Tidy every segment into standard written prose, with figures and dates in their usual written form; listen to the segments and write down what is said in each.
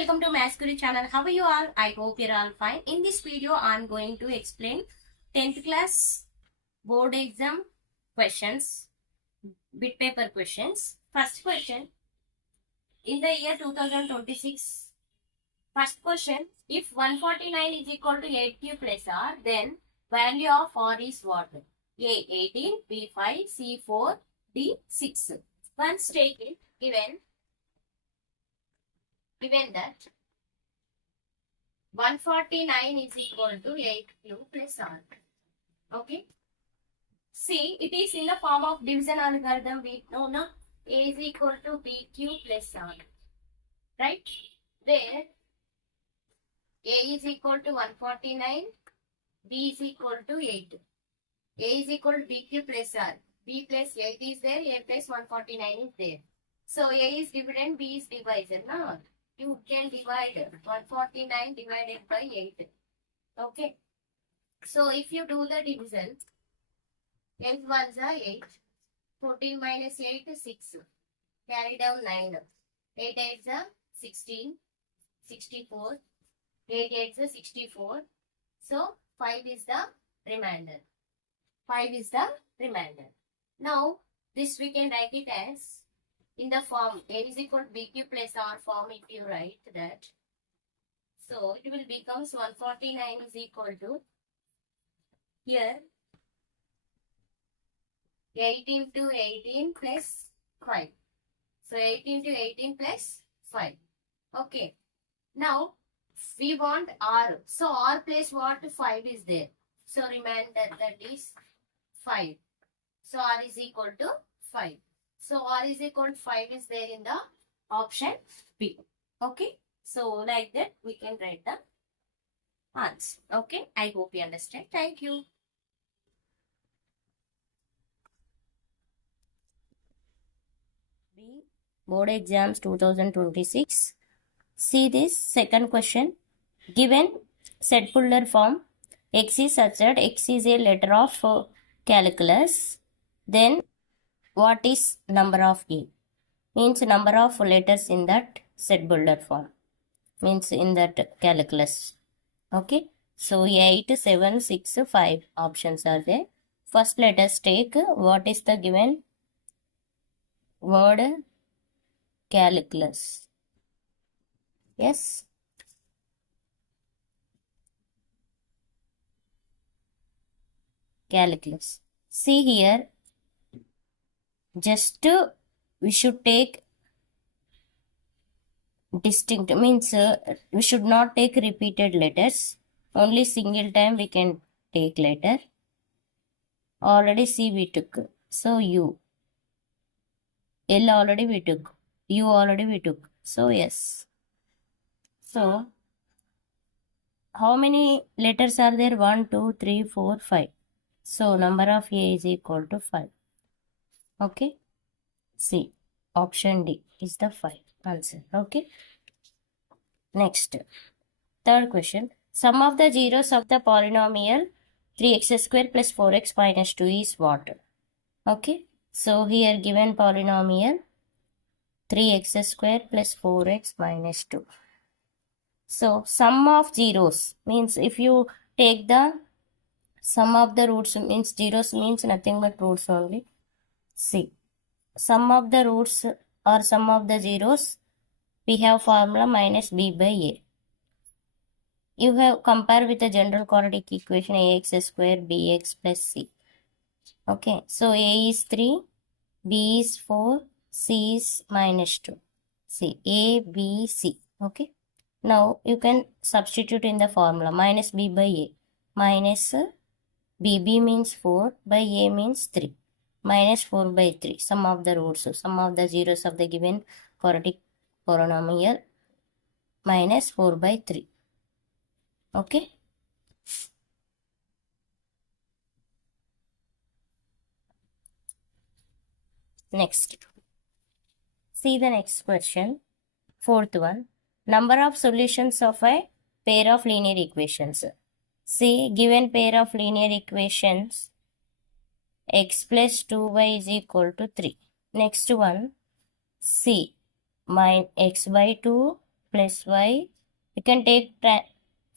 welcome to Maths Guru channel. How are you all? I hope you're all fine. In this video, I'm going to explain 10th class board exam questions, bit paper questions. First question, in the year 2026, first question, if 149 is equal to 8q plus r, then value of r is what? A 18, B 5, C 4, D 6. Once take it, given that 149 is equal to 8q plus r. Okay. See, it is in the form of division algorithm. We know now A is equal to BQ plus r. Right? Where A is equal to 149, B is equal to 8. A is equal to BQ plus r. B plus 8 is there, A plus 149 is there. So A is dividend, B is divisor. No? You can divide 149 divided by 8. Okay. So if you do the division, 8 ones are 8. 14 minus 8 is 6. Carry down 9. 8 8s are 16. 64. 8 8s are 64. So 5 is the remainder. 5 is the remainder. Now this we can write it as in the form A is equal to BQ plus R form if you write that. So it will become 149 is equal to here 8 into 18 plus 5. So 8 into 18 plus 5. Okay. Now we want R. So R plus what? 5 is there. So remainder that is 5. So R is equal to 5. So R is equal to 5 is there in the option B. Okay. So like that we can write the answer. Okay. I hope you understand. Thank you. B Board Exams 2026. See this second question. Given set Fuller form, X is such that X is a letter of calculus, then what is number of A? Means number of letters in that set Fuller form. Means in that calculus. Okay. So 8, 7, 6, 5 options are there. First let us take what is the given word calculus. Yes. Calculus. See here, just we should take distinct, means we should not take repeated letters. Only single time we can take letter. Already C we took. So U. L already we took. U already we took. So yes. So how many letters are there? 1, 2, 3, 4, 5. So number of A is equal to 5. Okay. C. Option D is the 5 answer. Okay. Next. Third question. Sum of the zeros of the polynomial 3x square plus 4x minus 2 is what? Okay. So here given polynomial 3x square plus 4x minus 2. So sum of zeros means if you take the sum of the roots, means zeros means nothing but roots only. See, sum of the roots or sum of the zeros, we have formula minus b by a. You have compare with the general quadratic equation ax square bx plus c. Okay, so a is 3, b is 4, c is minus 2. See, a, b, c. Okay. Now you can substitute in the formula minus b by a. Minus bb means 4 by a means 3. Minus 4 by 3. Sum of the roots. So sum of the zeros of the given quadratic polynomial minus 4 by 3. Okay. Next. See the next question. Fourth one. Number of solutions of a pair of linear equations. See, given pair of linear equations, x plus 2y is equal to 3. Next one, C, x by 2 plus y. We can take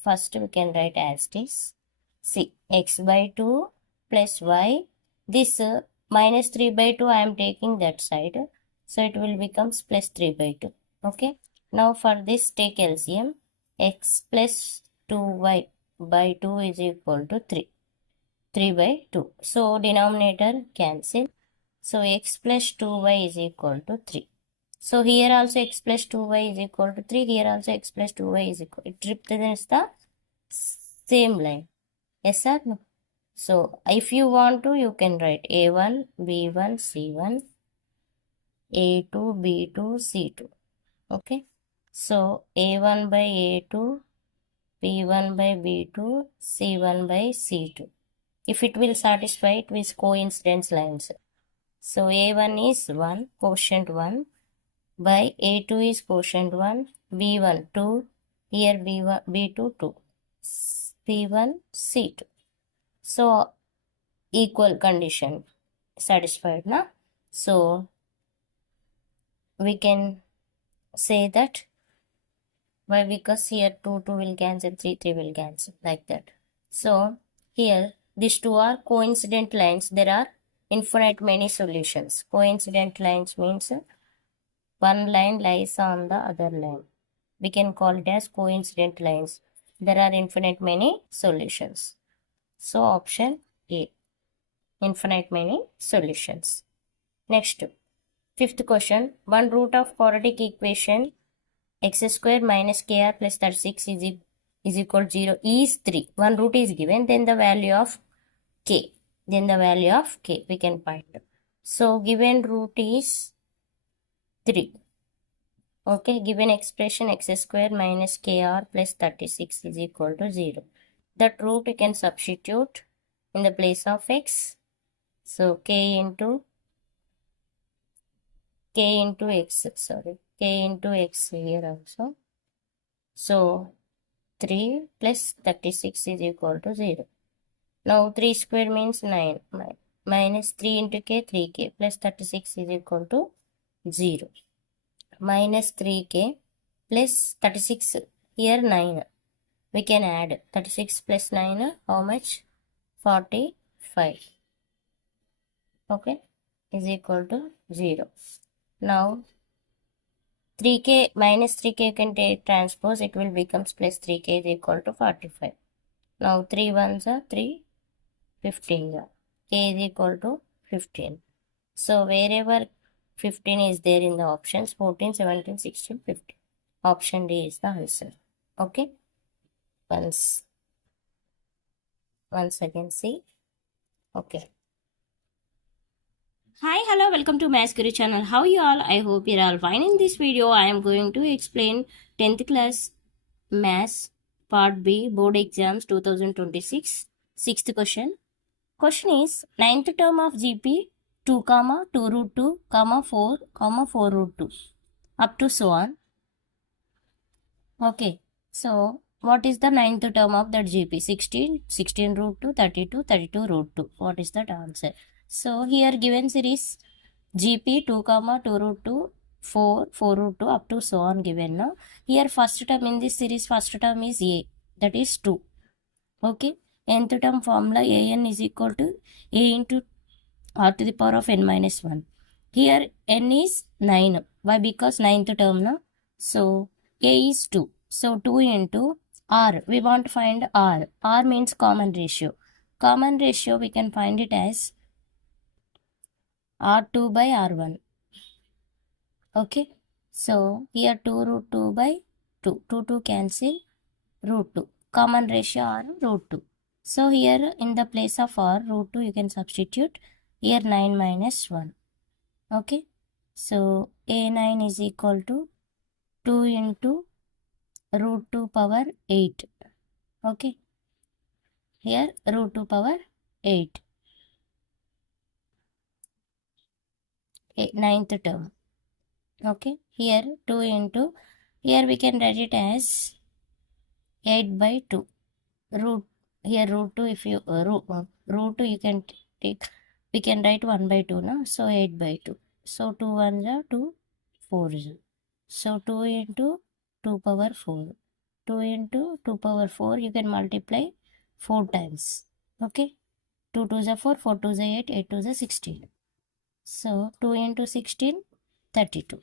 first we can write as this. See, x by 2 plus y. This minus 3 by 2 I am taking that side. So it will becomes plus 3 by 2. Okay. Now for this take LCM. X plus 2y by 2 is equal to 3. 3 by 2. So denominator cancel. So x plus 2y is equal to 3. So here also x plus 2y is equal to 3. Here also x plus 2y is equal. It represents the same line. Yes or no? So if you want to, you can write A1, B1, C1, A2, B2, C2. Okay. So A1 by A2, B1 by B2, C1 by C2. If it will satisfy it with coincidence lines. So A1 is 1, quotient 1, by A2 is quotient 1, B1 2, here B1, B2 2, C1 C2. So equal condition satisfied now. So we can say that why, because here 2 will cancel, 3 will cancel, like that. So here these two are coincident lines. There are infinite many solutions. Coincident lines means one line lies on the other line. We can call it as coincident lines. There are infinite many solutions. So option A, infinite many solutions. Next, fifth question. One root of quadratic equation x square minus kr plus 36 is equal to 0 is 3. One root is given, then the value of k. Then the value of k we can find. So given root is 3. Okay, given expression x square minus kr plus 36 is equal to 0. That root we can substitute in the place of x. So k into x, k into x here also. So 3 plus 36 is equal to 0. Now 3 square means 9. Minus 3 into k, 3k plus 36 is equal to 0. Minus 3k plus 36, here 9. We can add 36 plus 9, how much? 45. Okay, is equal to 0. Now 3k minus 3k can take transpose, it will becomes plus 3k is equal to 45. Now 3 ones are 3, 15 k is equal to 15. So wherever 15 is there in the options, 14, 17, 16, 15. Option D is the answer. Okay. Once again see. Okay. Hi, hello, welcome to Maths Guru channel. How you all? I hope you're all fine. In this video, I am going to explain 10th class Maths Part B Board Exams 2026. Sixth question. Question is 9th term of GP 2, 2 root 2, 4, 4 root 2 up to so on. Okay. So what is the 9th term of that GP? 16 root 2, 32, 32 root 2. What is that answer? So here given series GP 2, 2 root 2, 4, 4 root 2 up to so on given now. Here first term in this series, first term is A, that is 2. Okay. Nth term formula an is equal to a into r to the power of n minus 1. Here n is 9. Why? Because 9th term now. So a is 2. So 2 into r. We want to find r. R means common ratio. Common ratio we can find it as r2 by r1. Okay. So here 2 root 2 by 2. 2 cancel, root 2. Common ratio r root 2. So here in the place of r root 2 you can substitute here 9 minus 1. Okay. So a9 is equal to 2 into root 2 power 8. Okay. Here root 2 power 8. 9th term. Okay. Here 2 into, here we can write it as 8 by 2. Root, here root 2, if you root 2 you can take, we can write 1 by 2 now. So 8 by 2. So 2 1s are 2 4s. So 2 into 2 power 4. 2 into 2 power 4, you can multiply 4 times. Okay. 2 2 is 4, 4 2 is 8, 8 2 is 16. So 2 into 16, 32.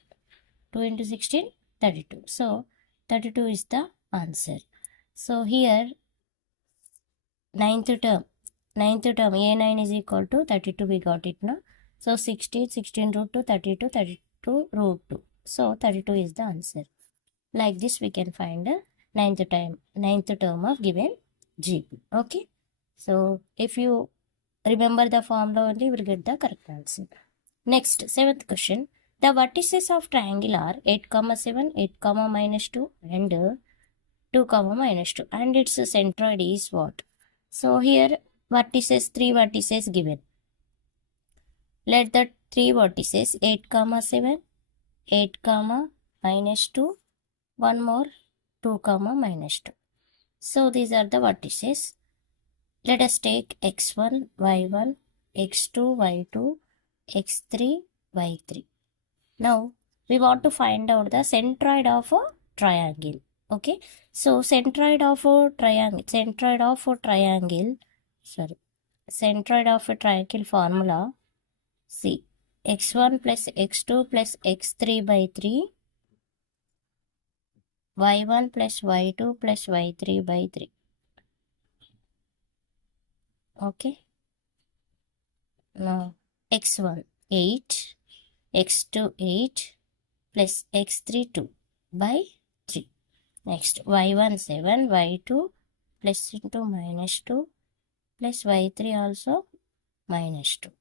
2 into 16, 32. So 32 is the answer. So here, ninth term A9 is equal to 32, we got it now. So 16 root 2, 32, 32 root 2. So 32 is the answer. Like this we can find the ninth term of given GP. Okay. So if you remember the formula only, you will get the correct answer. Next, 7th question. The vertices of triangle are 8, 7, 8, -2 and 2, -2, and its centroid is what? So here vertices, 3 vertices given. Let the 3 vertices 8, 7, 8, -2, one more 2, -2. So these are the vertices. Let us take x1, y1, x2, y2, x3, y3. Now we want to find out the centroid of a triangle. Okay, so centroid of a triangle formula. See, x1 plus x2 plus x3 by 3, y1 plus y2 plus y3 by 3. Okay, now x1 8, x2 8 plus x3 2 by 3. Next, y1 7, y2 plus into -2 plus y3 also -2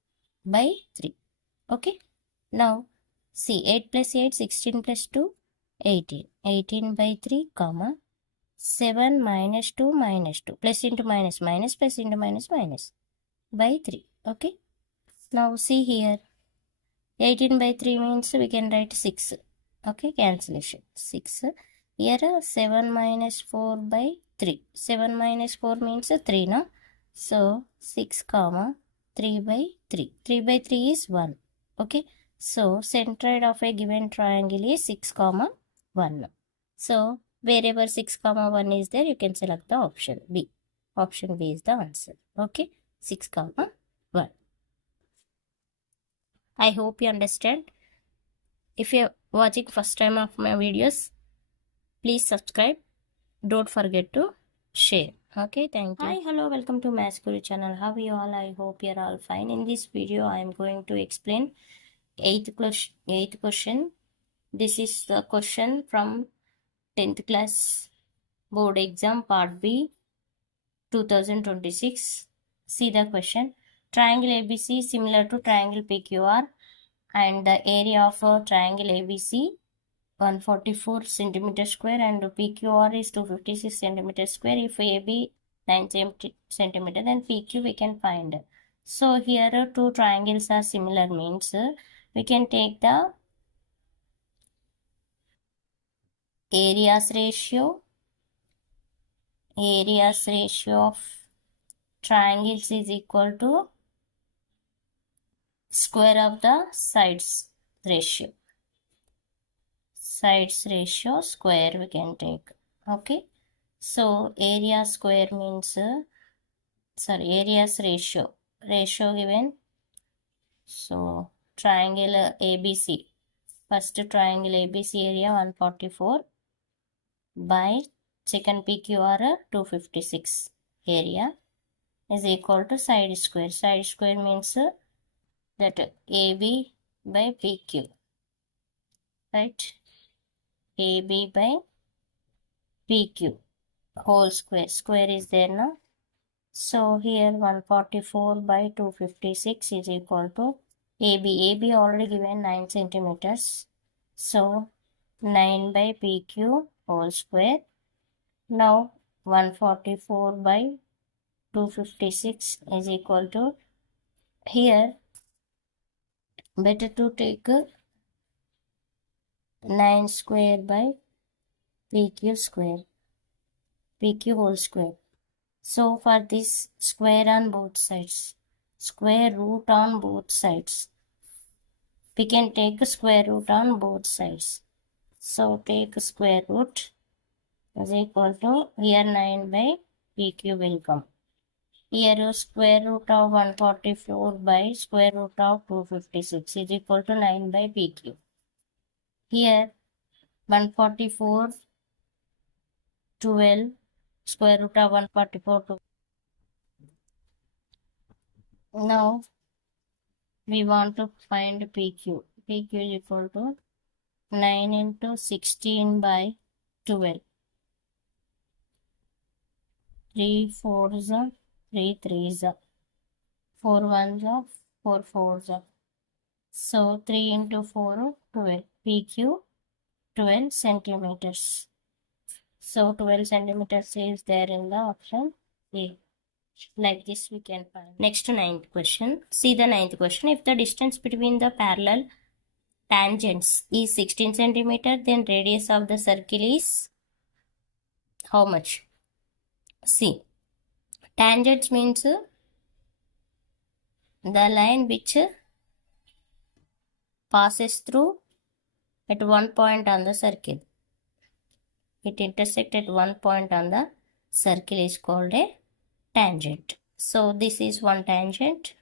by 3. Okay. Now, see 8 plus 8, 16 plus 2, 18. 18 by 3, comma 7 -2 -2 plus into minus plus into minus by 3. Okay. Now see here, 18 by 3 means we can write 6. Okay, cancellation 6. Here 7 minus 4 by 3. 7 minus 4 means 3, no? So 6 comma 3 by 3. 3 by 3 is 1. Okay. So centroid of a given triangle is 6 comma 1. So wherever 6 comma 1 is there, you can select the option B. Option B is the answer. Okay. 6 comma 1. I hope you understand. If you're watching first time of my videos, please subscribe. Don't forget to share. Okay, thank you. Hi, hello, welcome to Maths Guru channel. How are you all? I hope you're all fine. In this video, I am going to explain 8th question. This is the question from 10th class board exam part B 2026. See the question. Triangle ABC similar to triangle PQR, and the area of a triangle ABC 144 centimeter square and PQR is 256 centimeter square. If AB 9 centimeter, then PQ we can find. So here two triangles are similar means we can take the areas ratio of triangles is equal to square of the sides ratio. Sides ratio square we can take. Okay. So area square means areas ratio given. So triangle ABC, first triangle ABC area 144 by second PQR 256 area is equal to side square. Side square means that AB by PQ, right? AB by PQ whole square. Square is there now. So here 144 by 256 is equal to AB. AB already given 9 centimeters. So 9 by PQ whole square. Now 144 by 256 is equal to, here better to take 9 square by PQ square. PQ whole square. So for this, square on both sides, square root on both sides, we can take square root on both sides. So take square root is equal to, here 9 by PQ will come. Here square root of 144 by square root of 256 is equal to 9 by PQ. Here 144, 12, square root of 144 to. Now we want to find PQ. PQ is equal to 9 into 16 by 12. 3 4s are 3 3s are 4 1s are 4 4s are. So 3 into 4, 12. PQ 12 centimeters. So 12 centimeters is there in the option A. Like this we can find. Next to ninth question. See the ninth question. If the distance between the parallel tangents is 16 centimeter, then radius of the circle is how much? See, tangents means the line which passes through at one point on the circle. It intersects at one point on the circle is called a tangent. So this is one tangent.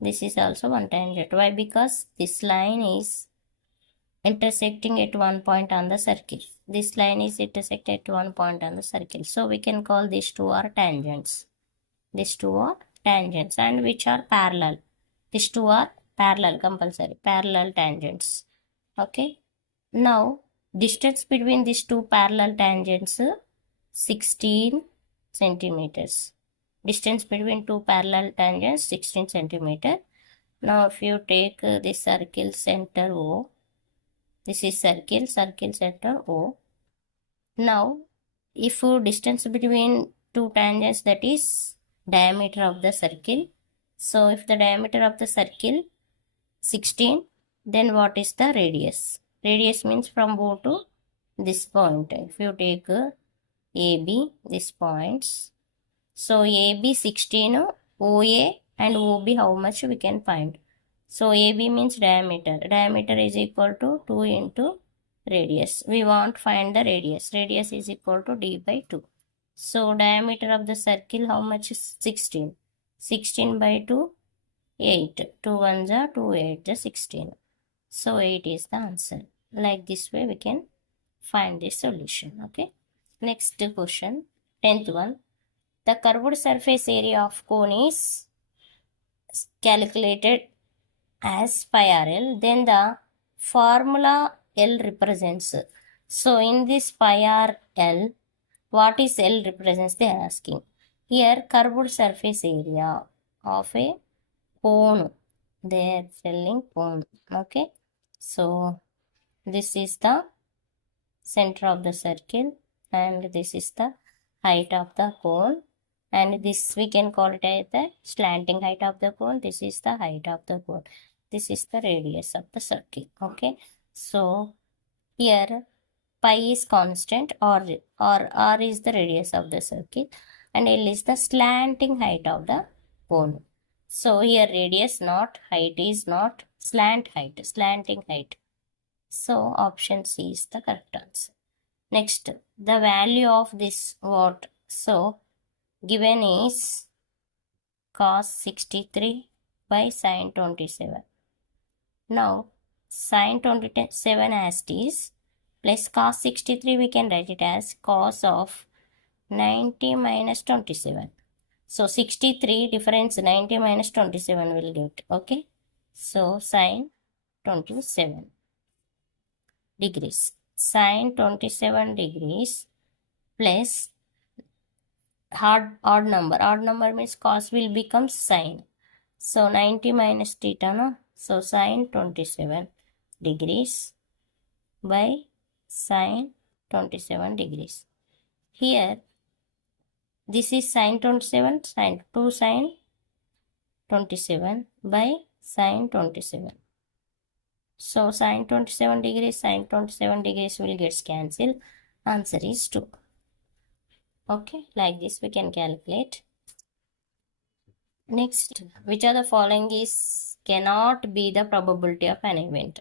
This is also one tangent. Why? Because this line is intersecting at one point on the circle. This line is intersected at one point on the circle. So we can call these two are tangents. These two are tangents and which are parallel. These two are parallel, compulsory, parallel tangents. Okay. Now, distance between these two parallel tangents 16 centimeters. Distance between two parallel tangents 16 centimeter. Now, if you take the circle center O, this is circle center O. Now, if distance between two tangents, that is diameter of the circle. So, if the diameter of the circle 16, then what is the radius? Radius means from O to this point. If you take AB, these points. So, AB 16, OA and OB how much we can find. So, AB means diameter. Diameter is equal to 2 into radius. We want to find the radius. Radius is equal to D by 2. So, diameter of the circle how much is 16? 16 by 2, 8. 2 ones are 2, 8 is 16. So, 8 is the answer. Like this way we can find the solution. Okay. Next question, 10th one. The curved surface area of cone is calculated as pi RL, then the formula L represents. So in this pi RL, what is L represents they are asking. Here curved surface area of a cone. They are telling cone. Okay. So this is the center of the circle and this is the height of the cone. And this we can call it as the slanting height of the cone. This is the height of the cone. This is the radius of the circle. Okay. So here pi is constant or r is the radius of the circle and L is the slanting height of the cone. So here radius not, height is not, slant height, slanting height. So option C is the correct answer. Next, the value of this what? So given is cos 63 by sin 27. Now, sin 27 as it is plus cos 63 we can write it as cos of 90 minus 27. So, 63 difference 90 minus 27 will get. Okay. So, sin 27 degrees. Sin 27 degrees plus odd number means cos will become sin. So 90 minus theta, no? So sin 27 degrees by sin 27 degrees. Here this is sin 27, sin 2 sin 27 by sin 27. So sin 27 degrees, sin 27 degrees will get cancelled. Answer is 2. Okay, like this we can calculate. Next, which of the following is cannot be the probability of an event?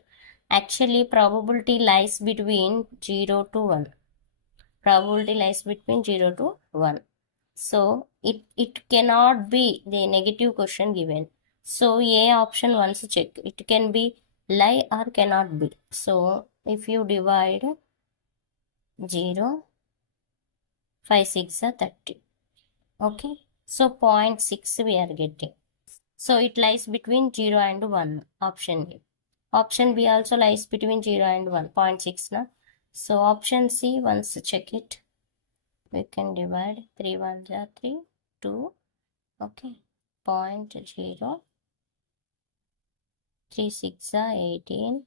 Actually, probability lies between 0 to 1. Probability lies between 0 to 1. So, it cannot be the negative question given. So, A option once check. It can be lie or cannot be. So, if you divide 0, 5, 6 are 30. Okay. So, 0.6 we are getting. So, it lies between 0 and 1. Option A. Option B also lies between 0 and 1. 0.6 na. So, option C, once check it. We can divide 3 1s are 3, 2. Okay. 0.0. 3 6 are 18.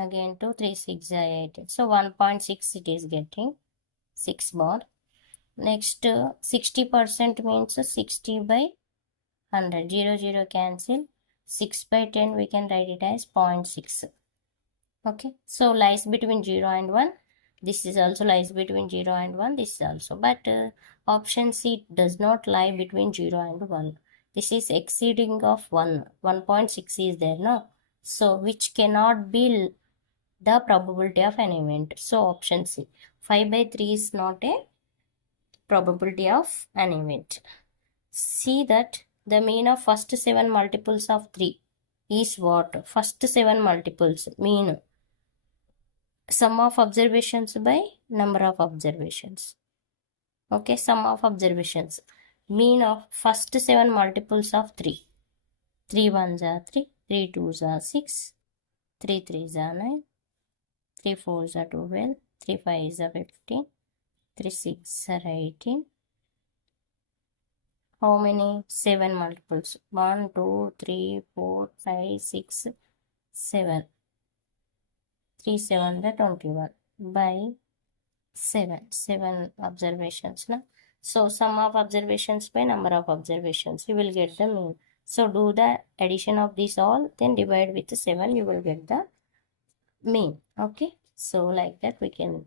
Again 2, 3 6 are 18. So, 1.6 it is getting 6 bar. Next, 60% means 60 by 100. 0 0 cancel. 6 by 10 we can write it as 0.6. Okay, so lies between 0 and 1. This is also lies between 0 and 1. This is also, but option C does not lie between 0 and 1. This is exceeding of 1. 1.6 is there now. So which cannot be the probability of an event. So option C. 5 by 3 is not a probability of an event. See that the mean of first 7 multiples of 3 is what? First 7 multiples mean sum of observations by number of observations. Okay, sum of observations. Mean of first 7 multiples of 3. 3 1s are 3, 3 2s are 6, 3 3s are 9, 3 4s are 12, 3 5s are 15, 3 6 are 18. How many? 7 multiples. 1, 2, 3, 4, 5, 6, 7. 3 7 are 21 by 7 observations na? So sum of observations by number of observations, you will get the mean. So do the addition of these all, then divide with 7, you will get the mean. Okay, so like that we can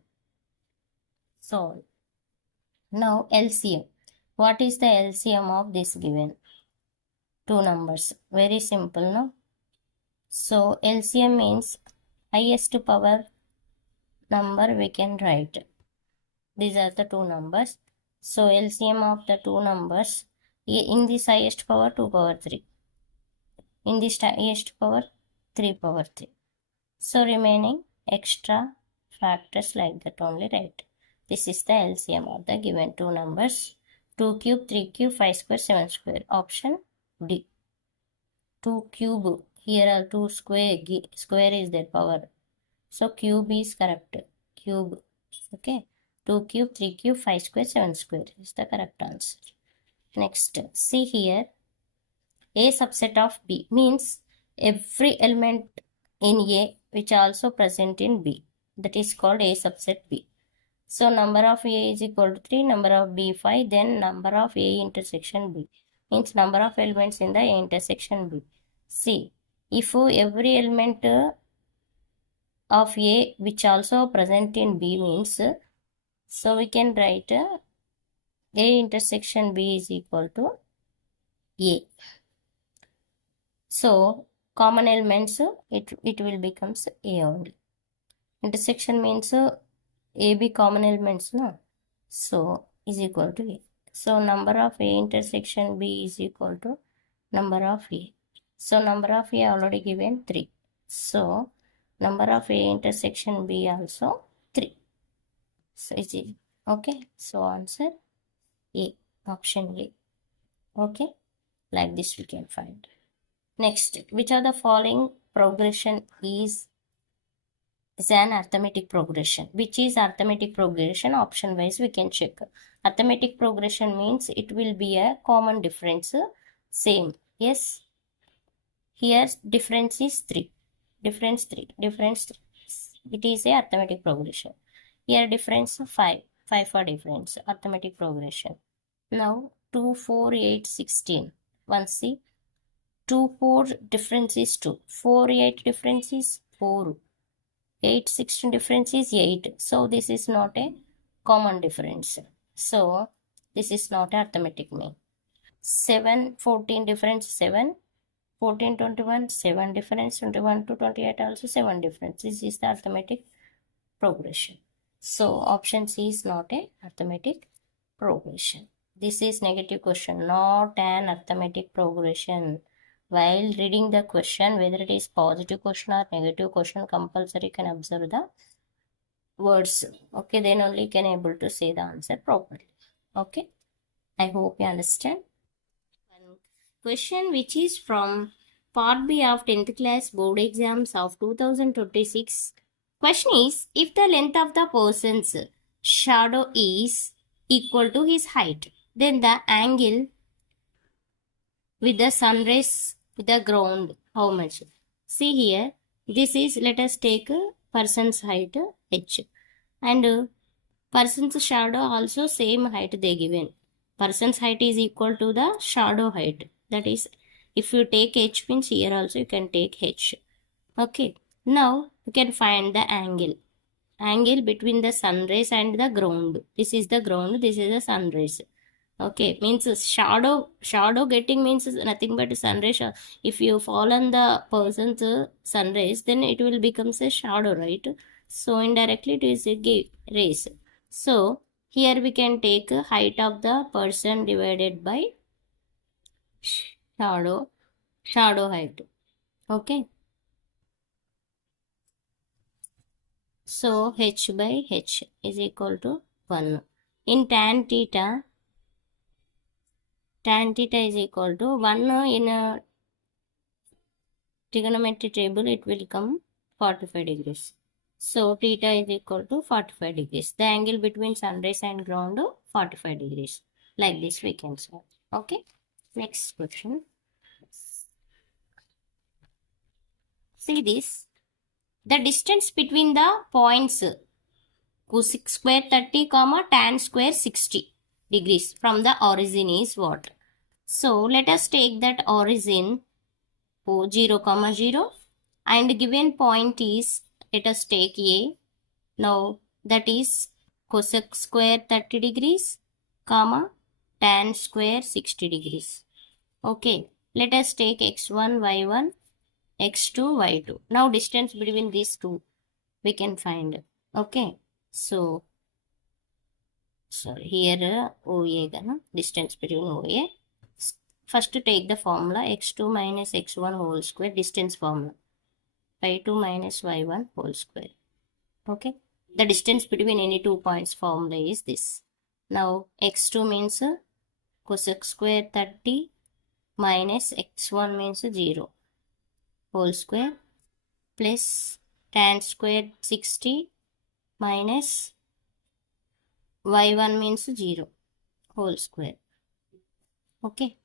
solve. Now LCM. What is the LCM of this given two numbers? Very simple, no? So LCM means highest power number we can write. These are the two numbers. So LCM of the two numbers, in this highest power 2 power 3, in this highest power 3 power 3. So remaining extra factors like that only write. This is the LCM of the given two numbers. 2 cube, 3 cube, 5 square, 7 square. Option D. 2 cube. Here are 2 square. Square is their power. So cube is correct. Cube. Okay. 2 cube, 3 cube, 5 square, 7 square is the correct answer. Next, see here, A subset of B means every element in A which also present in B. That is called A subset B. So number of A is equal to 3, number of B 5, then number of A intersection B. Means number of elements in the A intersection B. See, if every element of A which also present in B means, so we can write A intersection B is equal to A. So common elements, it will becomes A only. Intersection means AB common elements, no? So is equal to A. So number of A intersection B is equal to number of A. So number of A already given 3. So number of A intersection B also 3. So is it okay? So answer A, option A. Okay, like this we can find. Next, which of the following progression is an arithmetic progression? Which is arithmetic progression? Option wise we can check. Arithmetic progression means it will be a common difference, same. Yes, here difference is 3. Difference 3. Difference 3. It is a arithmetic progression. Here difference 5. 5 for difference. Arithmetic progression. Now 2, 4, 8, 16. Once see. 2, 4 difference is 2. 4, 8 difference is 4. 8, 16 difference is 8. So this is not a common difference. So this is not arithmetic mean. 7, 14 difference 7. 14, 21, 7 difference. 21 to 28 also 7 difference. This is the arithmetic progression. So option C is not a arithmetic progression. This is negative question, not an arithmetic progression. While reading the question, whether it is positive question or negative question, compulsory can observe the words. Okay, then only you can able to say the answer properly. Okay, I hope you understand. One question which is from part B of 10th class board exams of 2026. Question is, if the length of the person's shadow is equal to his height, then the angle with the sun rays with the ground, how much? See here, this is, let us take a person's height h, and person's shadow also same height they given. Person's height is equal to the shadow height. That is, if you take h means here also you can take h. Okay. Now you can find the angle. Angle between the sun rays and the ground. This is the ground, this is the sun rays. Okay, means shadow getting means nothing but sun rays. If you fall on the person's sun rays, then it will become a shadow, right? So indirectly it is a rays. So here we can take height of the person divided by shadow height. Okay. So h by h is equal to 1. In tan theta is equal to 1 in a trigonometry table, it will come 45 degrees. So theta is equal to 45 degrees. The angle between sunrise and ground 45 degrees. Like this we can solve. Okay. Next question. See this. The distance between the points cosec square 30 comma tan square 60 degrees from the origin is what? So let us take that origin 0 comma 0 and given point is, let us take A. Now that is cosec square 30 degrees comma tan square 60 degrees. Okay, let us take x1 y1 x2 y2. Now distance between these two we can find. Okay, so sorry, here OA gana distance between OA. First take the formula x2 minus x1 whole square, distance formula, y2 minus y1 whole square. Okay, the distance between any 2 points formula is this. Now x2 means cosec square 30 minus x1 means 0 whole square plus tan square 60 minus y1 means 0 whole square. Okay,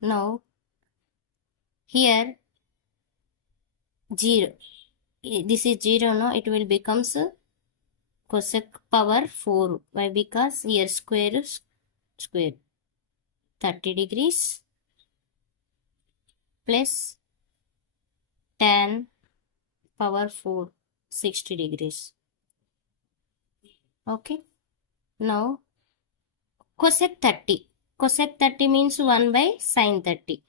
now here 0, this is 0, no, it will becomes cosec power 4. Why? Because here square is square 30 degrees plus tan power 4 60 degrees. Okay, now cosec 30 means 1 by sin 30.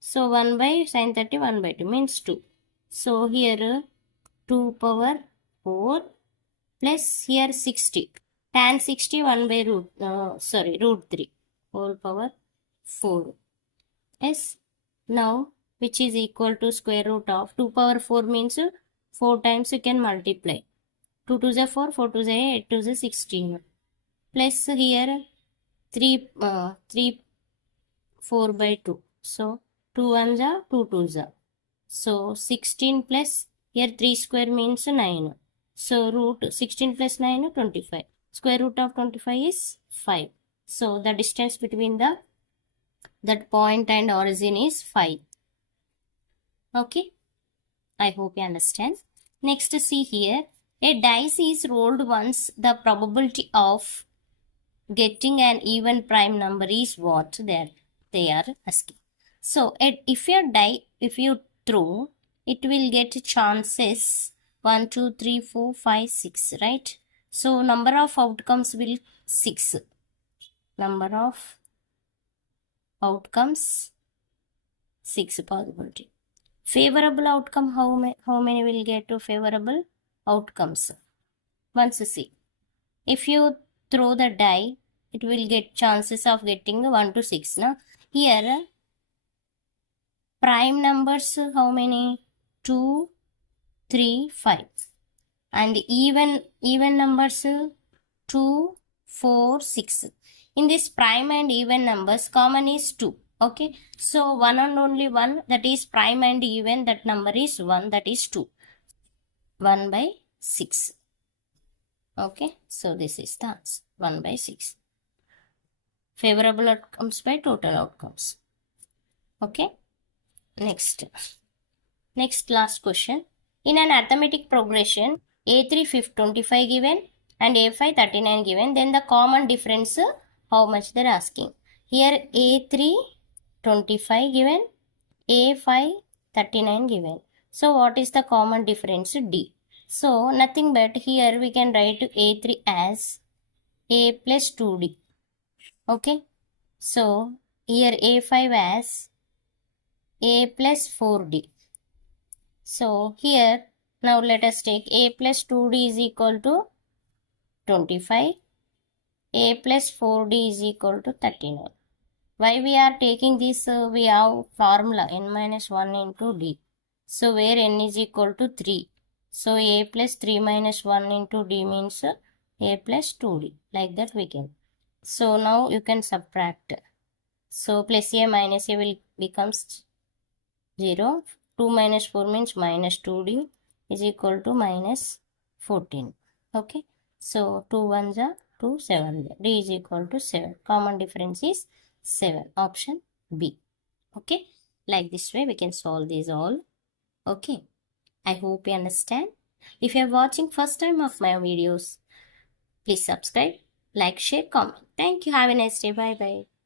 So 1 by sin 30, 1 by 2 means 2. So here 2 power 4 plus here 60. Tan 60 1 by root 3 whole power 4. Yes. Now which is equal to square root of 2 power 4 means 4 times you can multiply. 2 to the 4, 4 to the 8 to the 16. Plus here 3 4 by 2. So 2 1 are 2 2 are. So 16 plus here 3 square means 9. So root 16 plus 9 25. Square root of 25 is 5. So the distance between that point and origin is 5. Okay. I hope you understand. Next, see here. A dice is rolled once. The probability of getting an even prime number is what they are asking. So if you throw, it will get chances 1, 2, 3, 4, 5, 6, right? So number of outcomes will 6. Number of outcomes 6 possibility. Favorable outcome, how many will get to favorable outcomes? Once see, if you throw the die, it will get chances of getting 1 to 6. Now, here, prime numbers, how many? 2, 3, 5. And even numbers, 2, 4, 6. In this prime and even numbers, common is 2. Okay, so one and only one, that is prime and even, that number is 1, that is 2. 1 by 6. Okay, so this is the answer, 1 by 6. Favorable outcomes by total outcomes. Okay, next last question. In an arithmetic progression, A3 25 given and A5 39 given, then the common difference, how much they're asking. Here A3 25 given, A5 39 given. So what is the common difference? D. So nothing but here we can write A3 as A plus 2D. Okay. So here A5 as A plus 4D. So here now let us take A plus 2D is equal to 25. A plus 4D is equal to 39. Why we are taking this? We have formula n minus 1 into D. So where n is equal to 3. So A plus 3 minus 1 into D means A plus 2D. Like that we can. So now you can subtract. So plus A minus A will becomes 0. 2 minus 4 means minus 2D is equal to minus 14. Okay. So 2 1s are 2 7. D is equal to 7. Common difference is 7. Option B. Okay. Like this way we can solve these all. Okay. I hope you understand. If you are watching first time of my videos, please subscribe, like, share, comment. Thank you. Have a nice day. Bye bye.